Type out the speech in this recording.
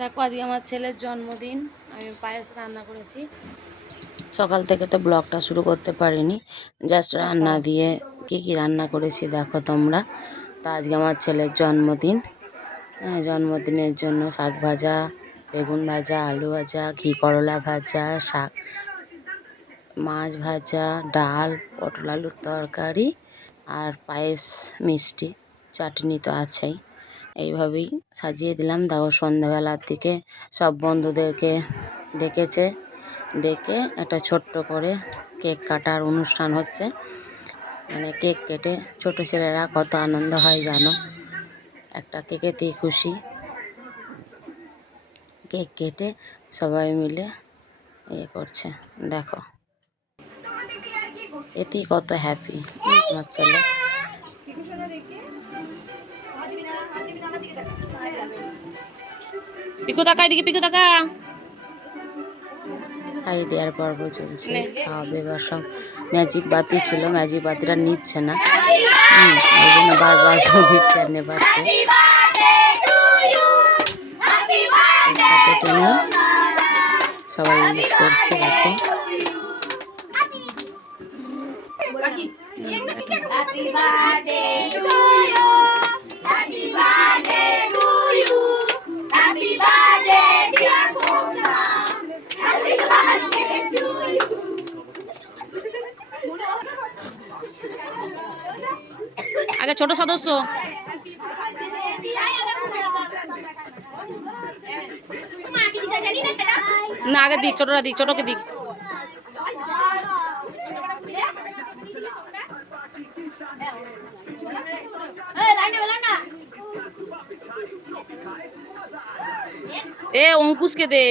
দেখো আজকে আমার ছেলের জন্মদিন, আমি পায়েস রান্না করেছি। সকাল থেকে তো ব্লগটা শুরু করতে পারিনি, জাস্ট রান্না দিয়ে কি রান্না করেছি দেখো তোমরা। তা আজকে আমার ছেলের জন্মদিন, জন্মদিনের জন্য শাক ভাজা, বেগুন ভাজা, আলু ভাজা, ঘি করলা ভাজা, শাক, মাছ ভাজা, ডাল, পটল আলুর তরকারি আর পায়েস, মিষ্টি, চাটনি তো আছেই। এইভাবেই সাজিয়ে দিলাম। দেখো সন্ধ্যাবেলার দিকে সব বন্ধুদেরকে ডেকেছে, ডেকে একটা ছোট্ট করে কেক কাটার অনুষ্ঠান হচ্ছে। মানে কেক কেটে ছোট ছেলেরা কত আনন্দ হয় জানো, একটা কেকেতেই খুশি। কেক কেটে সবাই মিলে করছে দেখো, এতেই কত হ্যাপি আমার ছেলে। পিকু টাকা এদিকে, পিকু টাকা। খাই দেওয়ার পর্ব চলছে, খাওয়াবে। এবার সব ম্যাজিক বাতি ছিল, ম্যাজিক বাতিটা নিচ্ছে না, ওই জন্য বারবার দিচ্ছে আর নেবাচ্ছে। কেটে নিয়ে সবাই ইউজ করছে দেখো। আগে ছোট সদস্য না, আগে দিক, ছোটরা দিক, ছোটকে দিক। এ অঙ্কুশকে দে।